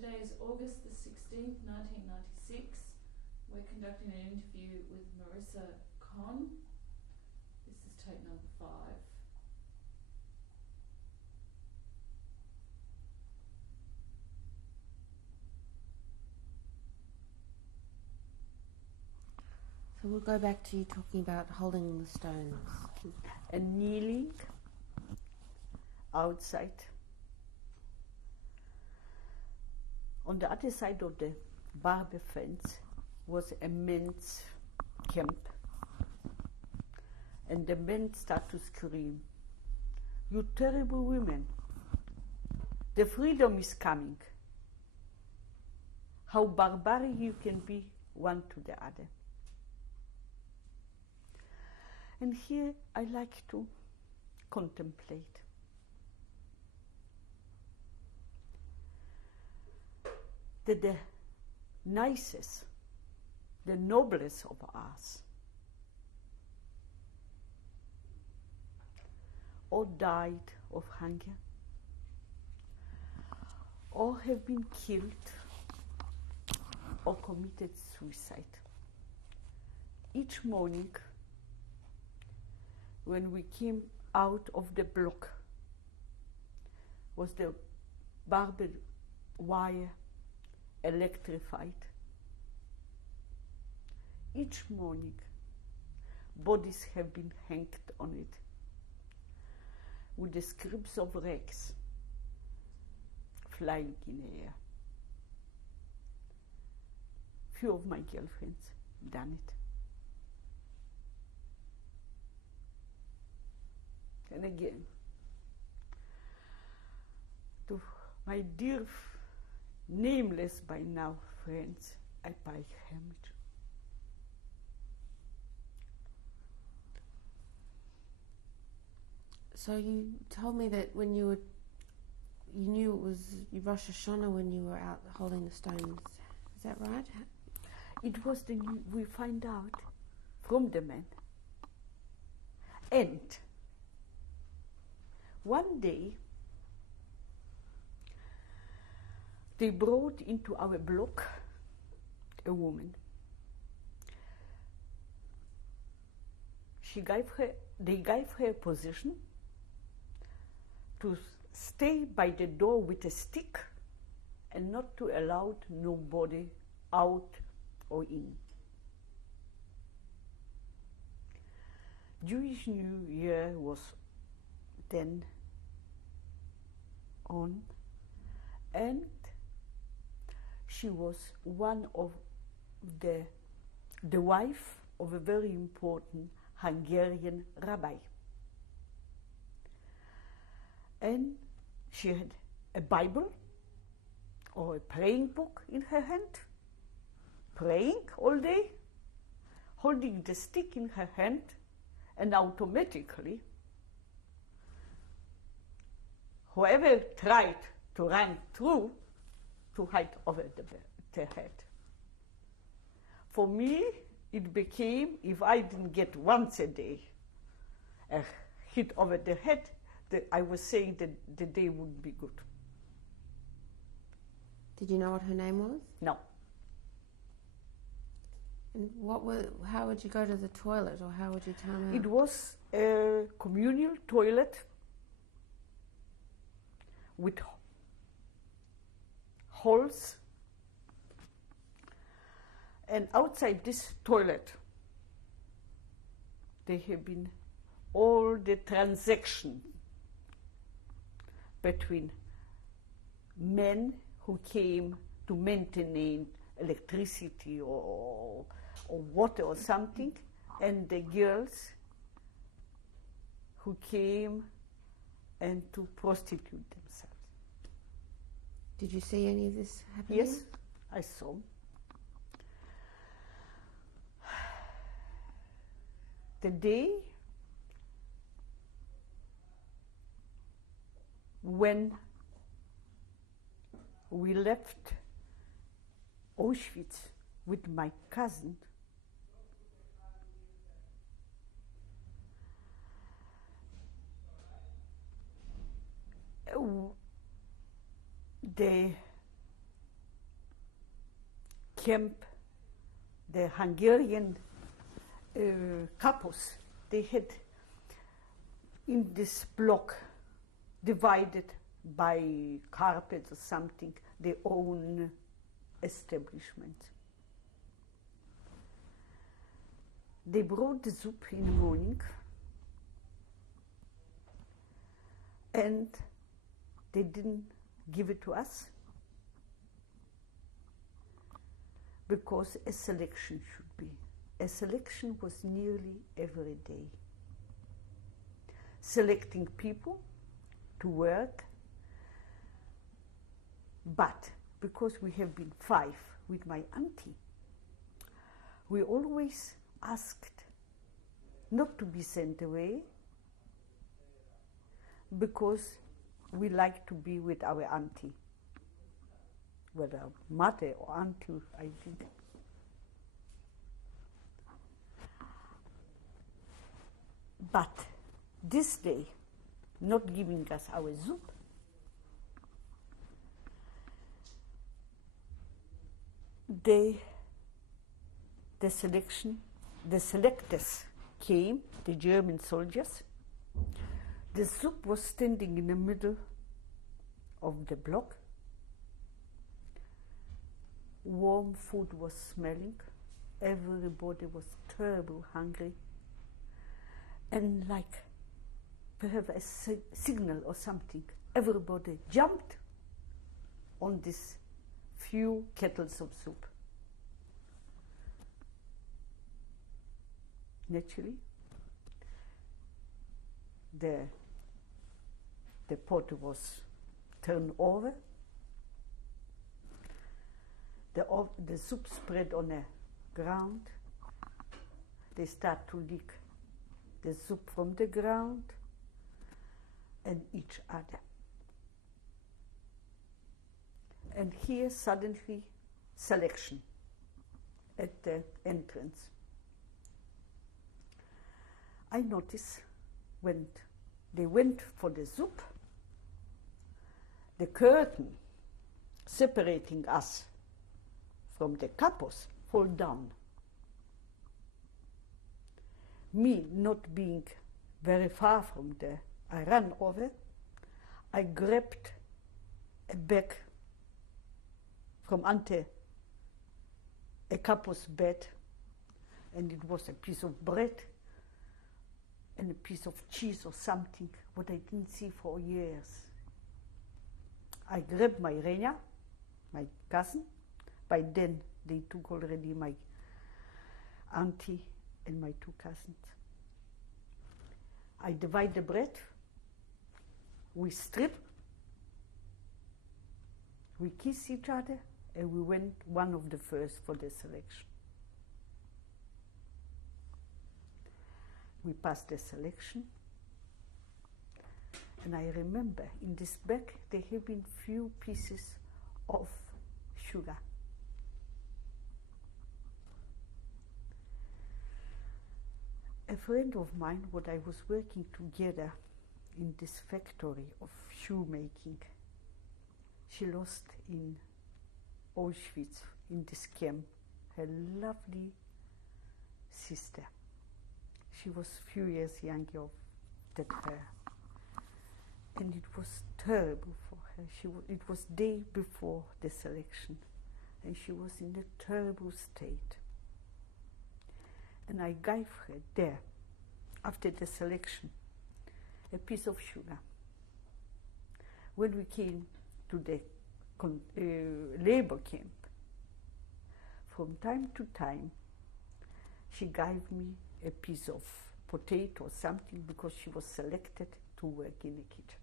Today is August the 16th, 1996. We're conducting an interview with Marysia Kohn. This is tape number 5. So we'll go back to you talking about holding the stones. And kneeling outside. On the other side of the barbed fence was a men's camp. And the men start to scream, "You terrible women, the freedom is coming." How barbaric you can be one to the other. And here I like to contemplate. That the nicest, the noblest of us, or died of hunger, or have been killed, or committed suicide. Each morning, when we came out of the block, was the barbed wire electrified. Each morning, bodies have been hanged on it with the scraps of rags flying in the air. Few of my girlfriends done it. And again, to my dear nameless by now friends, I pay homage. So you told me that when you knew it was Rosh Hashanah when you were out holding the stones. Is that right? It was we find out from the men. And one day, they brought into our block a woman. They gave her a position to stay by the door with a stick and not to allow nobody out or in. Jewish New Year was then on, and she was one of the wife of a very important Hungarian rabbi. And she had a Bible or a praying book in her hand, praying all day, holding the stick in her hand, and automatically, whoever tried to run through, to hide over the head. For me, it became, if I didn't get once a day a hit over the head, I was saying that the day wouldn't be good. Did you know what her name was? No. And how would you go to the toilet, or how would you time out? It was a communal toilet with holes, and outside this toilet there have been all the transactions between men who came to maintain electricity or water or something, and the girls who came and to prostitute themselves. Did you see any of this happening? Yes, I saw. The day when we left Auschwitz with my cousin, the camp, the Hungarian couples, they had in this block divided by carpets or something, their own establishment. They brought the soup in the morning and they didn't give it to us because a selection should be. A selection was nearly every day. Selecting people to work, but because we have been 5 with my auntie, we always asked not to be sent away because we like to be with our auntie, whether mother or auntie, I think. But this day, not giving us our soup, the selectors came, the German soldiers. The soup was standing in the middle of the block. Warm food was smelling. Everybody was terribly hungry. And like perhaps a signal or something, everybody jumped on this few kettles of soup. Naturally, the pot was turned over. The soup spread on the ground. They start to lick the soup from the ground and each other. And here suddenly selection at the entrance. I noticed when they went for the soup, the curtain separating us from the couples fall down. Me not being very far from there, I ran over, I grabbed a bag from under a couple's bed, and it was a piece of bread and a piece of cheese or something, what I didn't see for years. I grabbed my Renia, my cousin. By then, they took already my auntie and my 2 cousins. I divide the bread, we strip, we kiss each other, and we went one of the first for the selection. We passed the selection, and I remember in this bag there have been few pieces of sugar. A friend of mine, what I was working together in this factory of shoemaking, she lost in Auschwitz, in this camp, her lovely sister. She was few years younger than her. And it was terrible for her. It was day before the selection, and she was in a terrible state. And I gave her there, after the selection, a piece of sugar. When we came to the labor camp, from time to time, she gave me a piece of potato or something because she was selected to work in the kitchen.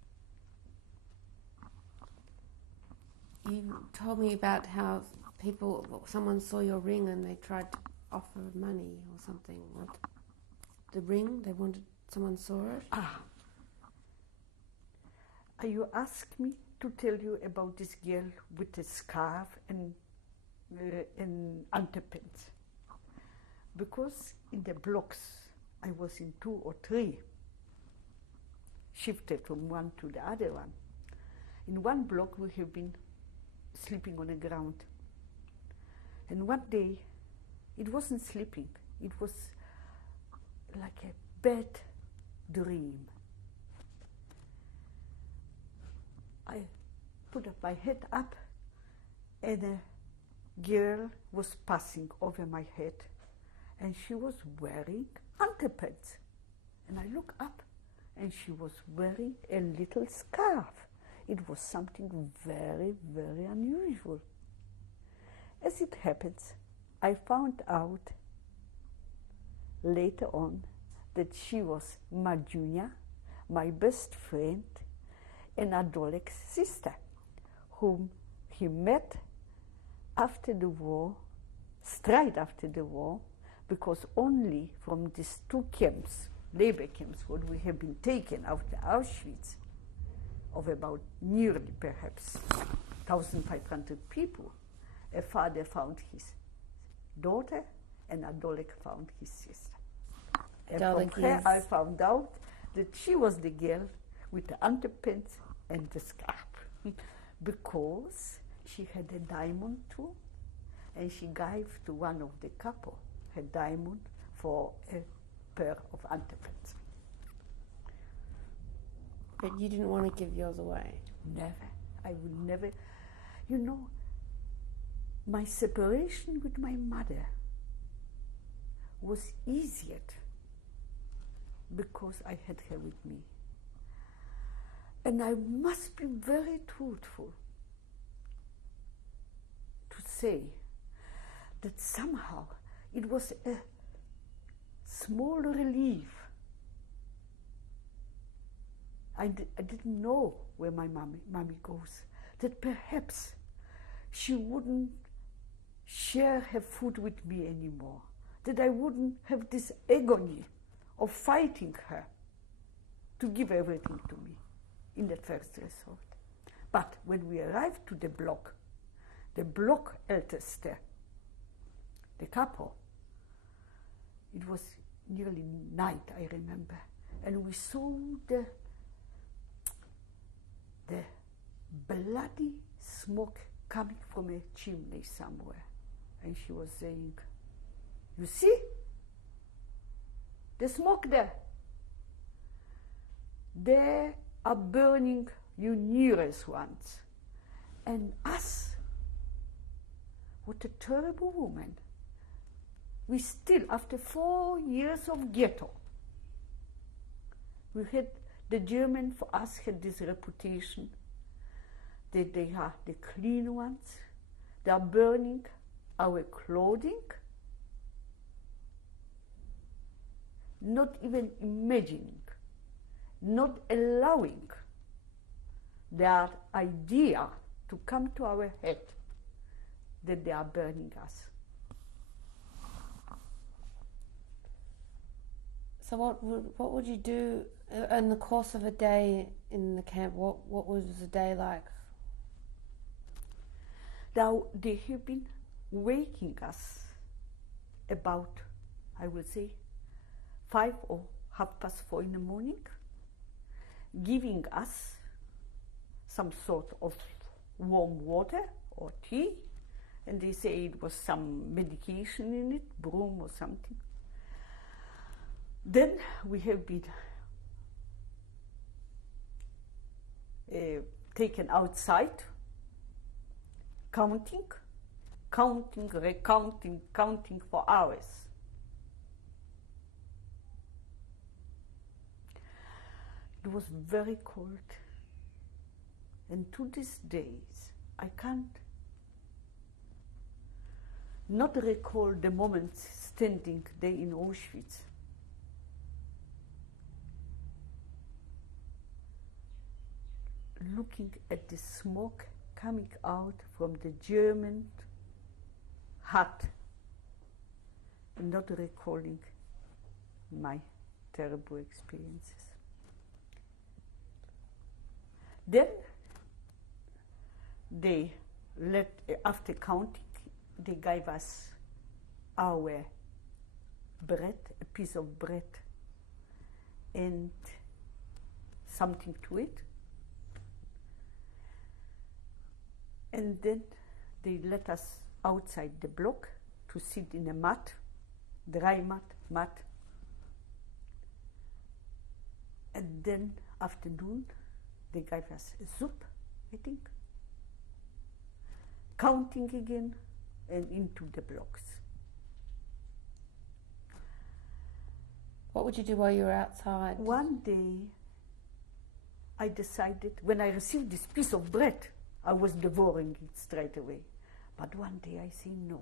You told me about how someone saw your ring and they tried to offer money or something. What? The ring, someone saw it? You asked me to tell you about this girl with the scarf and underpants. Because in the blocks, I was in 2 or 3, shifted from one to the other one. In one block, we have been sleeping on the ground. And one day, it wasn't sleeping. It was like a bad dream. I put my head up, and a girl was passing over my head, and she was wearing underpants. And I look up, and she was wearing a little scarf. It was something very, very unusual. As it happens, I found out later on that she was Majunia, my best friend, and Adolek's sister, whom he met after the war, straight after the war, because only from these two camps, labor camps, what we have been taken out of Auschwitz, of about nearly perhaps 1,500 people, a father found his daughter, and Adolek found his sister. And from her, I found out that she was the girl with the underpants and the scarf, because she had a diamond too, and she gave to one of the couple her diamond for a pair of underpants. But you didn't want to give yours away? Never. I would never. You know, my separation with my mother was easier because I had her with me. And I must be very truthful to say that somehow it was a small relief. I didn't know where my mommy goes, that perhaps she wouldn't share her food with me anymore, that I wouldn't have this agony of fighting her to give everything to me in the first resort. But when we arrived to the block eldest, the couple, it was nearly night, I remember, and we saw the bloody smoke coming from a chimney somewhere. And she was saying, "You see? The smoke there. They are burning you nearest ones. And us, what a terrible woman. We still, after 4 years of ghetto, we had, the German for us had this reputation that they are the clean ones. They are burning our clothing, not even imagining, not allowing that idea to come to our head that they are burning us." So what would you do in the course of a day in the camp? What was the day like? Now, they have been waking us about, I will say, 5 or 4:30 in the morning, giving us some sort of warm water or tea, and they say it was some medication in it, broom or something. Then we have been taken outside, counting, recounting for hours. It was very cold, and to these days I can't not recall the moments standing there in Auschwitz. Looking at the smoke coming out from the German hut and not recalling my terrible experiences. Then they after counting, they gave us our bread, a piece of bread and something to eat. And then they let us outside the block to sit in a mat, dry mat. And then afternoon, they gave us a soup, I think, counting again and into the blocks. What would you do while you were outside? One day, I decided, when I received this piece of bread, I was devouring it straight away. But one day I say, no,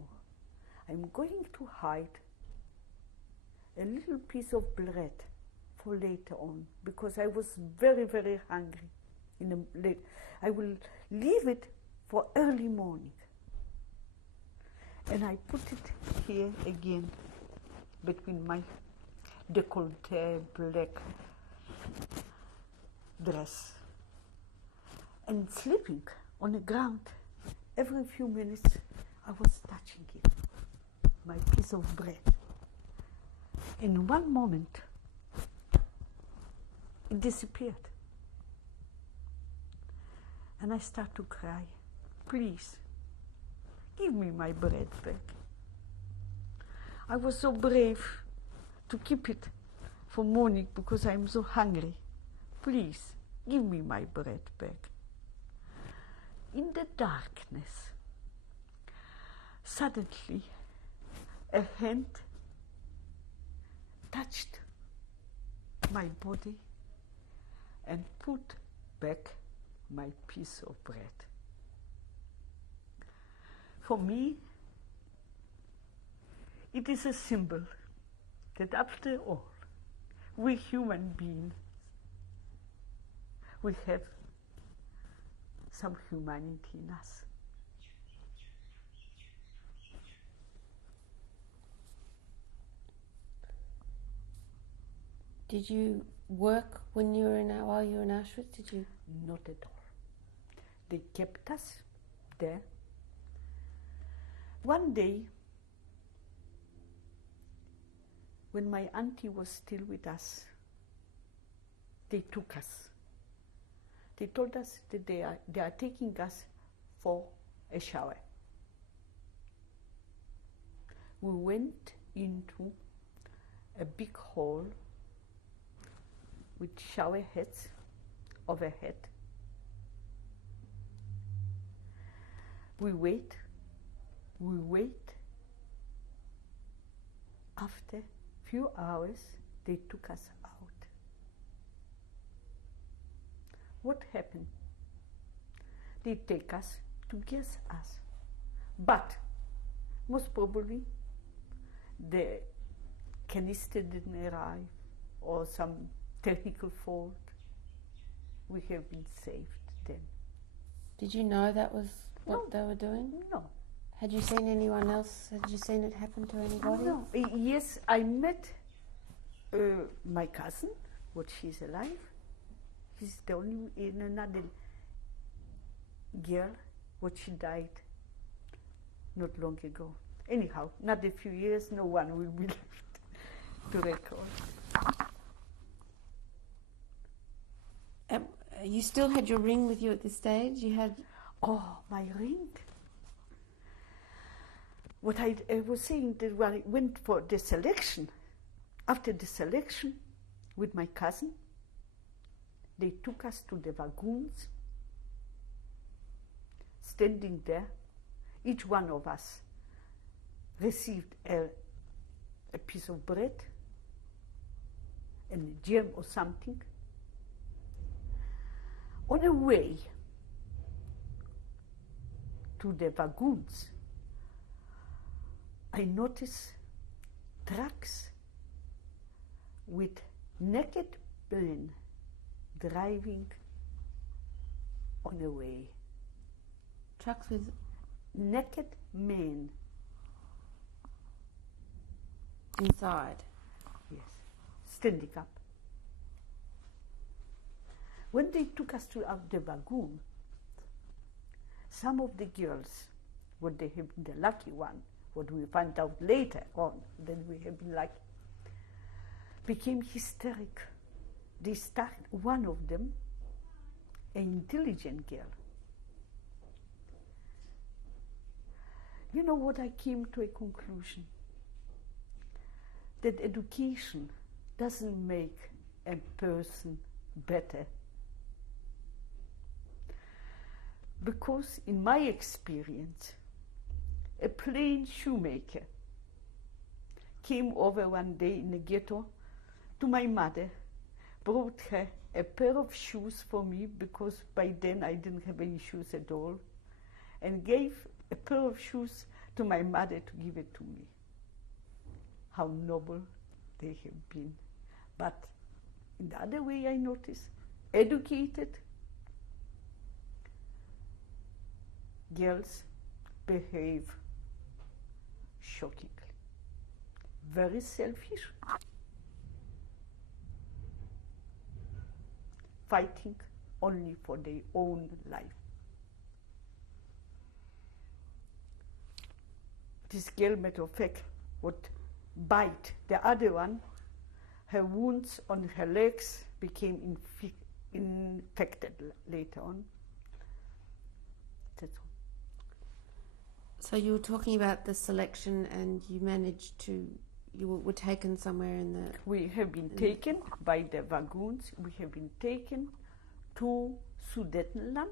I'm going to hide a little piece of bread for later on, because I was very, very hungry. I will leave it for early morning. And I put it here again, between my décolleté black dress, and sleeping on the ground. Every few minutes I was touching it, my piece of bread. In one moment it disappeared, and I start to cry, please give me my bread back. I was so brave to keep it for morning because I'm so hungry. Please, give me my bread back. In the darkness, suddenly a hand touched my body and put back my piece of bread. For me, it is a symbol that after all, we human beings, we have some humanity in us. Did you work when you were while you were in Auschwitz? Did you? Not at all. They kept us there. One day, when my auntie was still with us, they took us. They told us that they are taking us for a shower. We went into a big hall with shower heads overhead. We wait. After few hours, they took us out. What happened? They take us to gas us. But most probably the canister didn't arrive or some technical fault. We have been saved then. Did you know that was what they were doing? No. Had you seen anyone else? Had you seen it happen to anybody? No. Yes, I met my cousin, but she's alive. She's the only another girl, but she died not long ago. Anyhow, not a few years, no one will be left to record. You still had your ring with you at this stage? You had... Oh, my ring. What I was saying, that when I went for the selection, after the selection with my cousin, they took us to the wagons, standing there. Each one of us received a piece of bread and a jam or something. On the way to the wagons, I noticed trucks with naked men driving on the way. Trucks with naked men. Inside? Yes, standing up. When they took us to the wagon, some of the girls, what they have been the lucky one, what we found out later on, that we have been lucky, became hysteric. They started, one of them, an intelligent girl, You know what, I came to a conclusion? That education doesn't make a person better. Because in my experience, a plain shoemaker came over one day in the ghetto to my mother, brought her a pair of shoes for me, because by then I didn't have any shoes at all, and gave a pair of shoes to my mother to give it to me. How noble they have been. But in the other way, I notice, educated girls behave shockingly. Very selfish, fighting only for their own life. This girl, matter of fact, would bite the other one. Her wounds on her legs became infected later on. That's all. So you were talking about the selection, and you managed to, you were taken somewhere in the... We have been taken by the waggons. We have been taken to Sudetenland,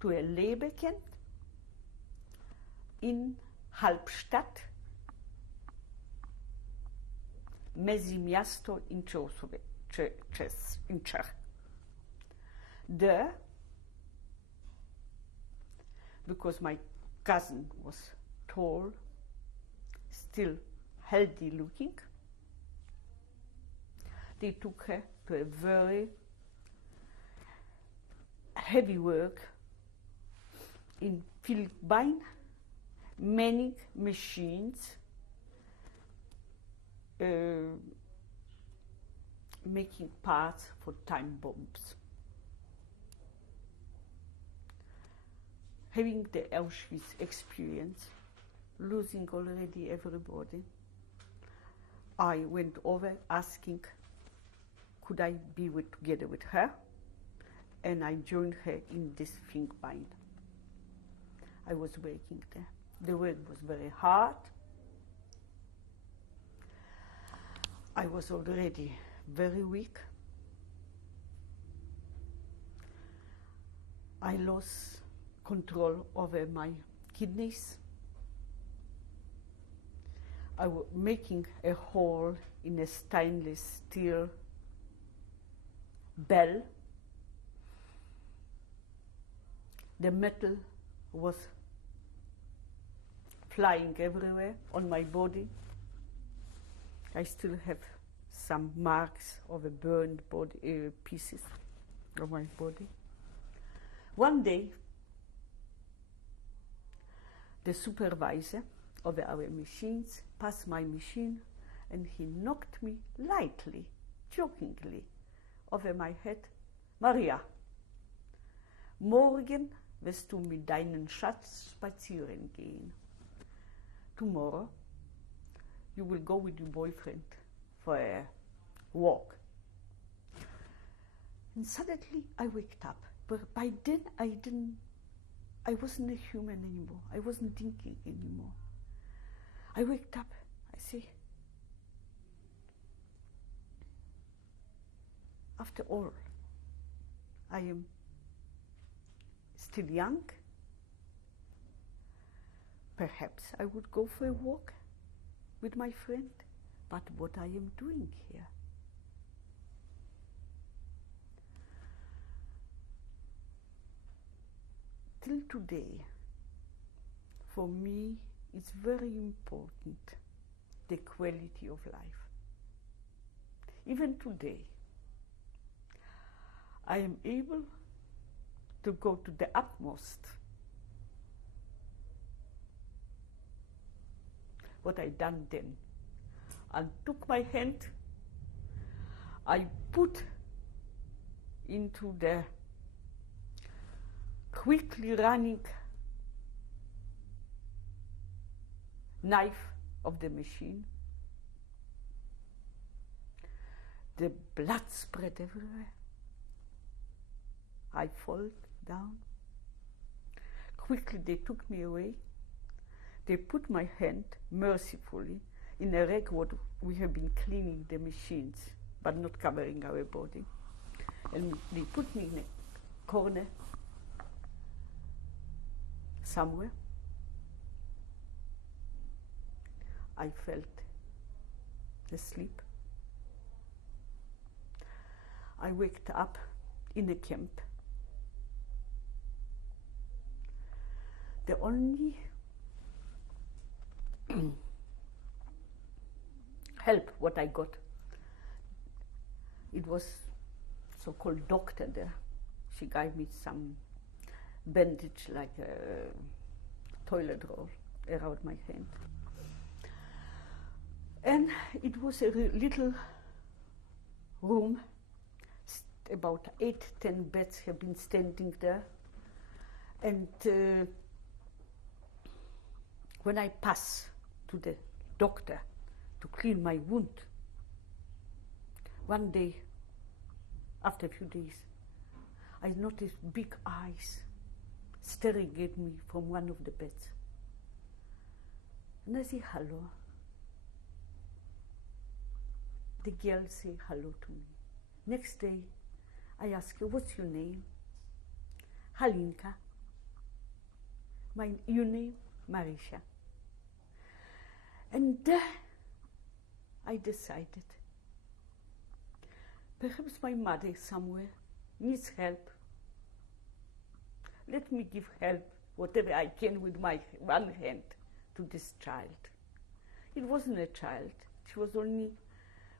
to a labor camp in Halbstadt, mezi miasto in Czech. There, because my cousin was tall, still healthy looking, they took her to a very heavy work in Philippine, many machines, making parts for time bombs. Having the Auschwitz experience, losing already everybody, I went over asking, could I be together with her? And I joined her in this Finkbein. I was working there. The work was very hard. I was already very weak. I lost control over my kidneys. I was making a hole in a stainless steel bell. The metal was flying everywhere on my body. I still have some marks of a burned body, pieces of my body. One day, the supervisor of our machines passed my machine, and he knocked me lightly, jokingly, over my head. Maria, morgen wirst du mit deinem Schatz spazieren gehen. Tomorrow, you will go with your boyfriend for a walk. And suddenly I waked up. But by then I wasn't a human anymore. I wasn't thinking anymore. I waked up, I say, after all, I am still young. Perhaps I would go for a walk with my friend, but what I am doing here? Till today, for me, it's very important, the quality of life. Even today, I am able to go to the utmost. What I done then, I took my hand, I put into the quickly running knife of the machine. The blood spread everywhere. I fall down. Quickly they took me away. They put my hand, mercifully, in a rack what we have been cleaning the machines, but not covering our body. And they put me in a corner somewhere. I felt asleep. I waked up in a camp. The only help what I got, it was so-called doctor there. She gave me some bandage like a toilet roll around my hand. And it was a little room, about 8-10 beds have been standing there. And when I pass to the doctor to clean my wound, one day, after a few days, I noticed big eyes staring at me from one of the beds. And I say, hello. The girl say hello to me. Next day, I ask her, what's your name? Halinka. Your name? Marysia. And there I decided, perhaps my mother somewhere needs help. Let me give help, whatever I can, with my one hand to this child. It wasn't a child. She was only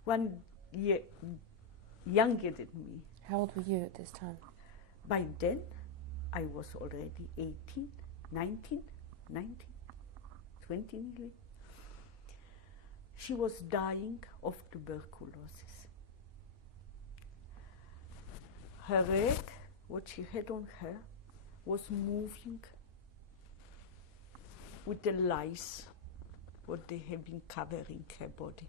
1 year younger than me. How old were you at this time? By then, I was already 18, 19, 20 nearly. She was dying of tuberculosis. Her rag, what she had on her, was moving with the lice, what they have been covering her body.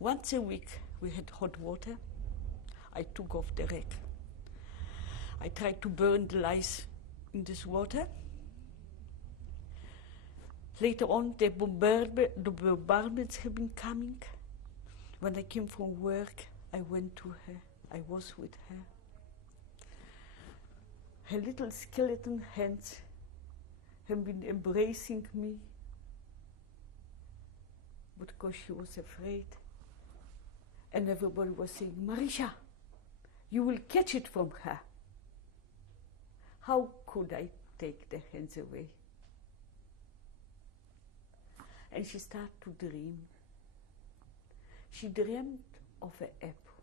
Once a week, we had hot water. I took off the rag. I tried to burn the lice in this water. Later on, the bombardments have been coming. When I came from work, I went to her. I was with her. Her little skeleton hands have been embracing me because she was afraid. And everybody was saying, Marysia, you will catch it from her. How could I take the hands away? And she started to dream. She dreamed of an apple.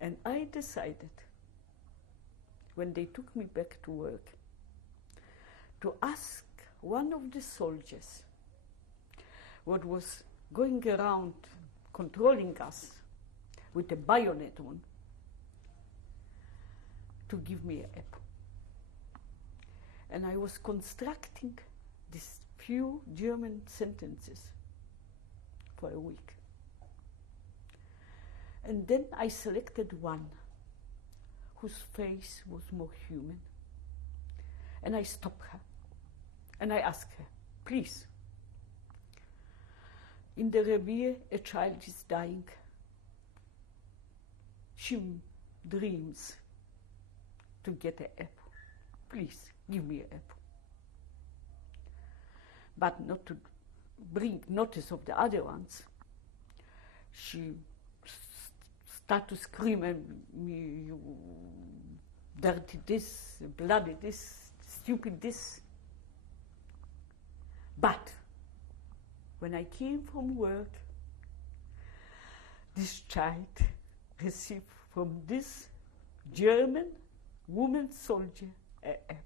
And I decided, when they took me back to work, to ask one of the soldiers what was going around controlling us with a bayonet on, to give me an apple. And I was constructing these few German sentences for a week. And then I selected one whose face was more human. And I stopped her. And I asked her, please, in the revier, a child is dying. She dreams to get an apple. Please, give me an apple. But not to bring notice of the other ones. She started to scream at me, you dirty this, bloody this, stupid this. But when I came from work, this child received from this German woman soldier an apple.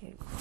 Thank you.